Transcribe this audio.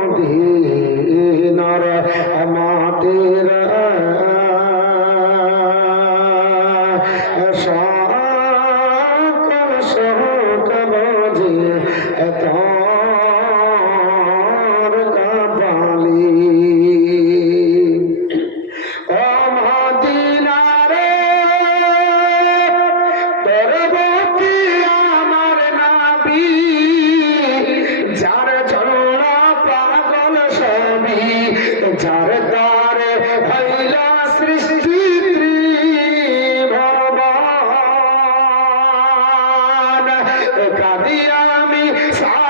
অমদিনার আমাদের সা কাঁদি আমি সারা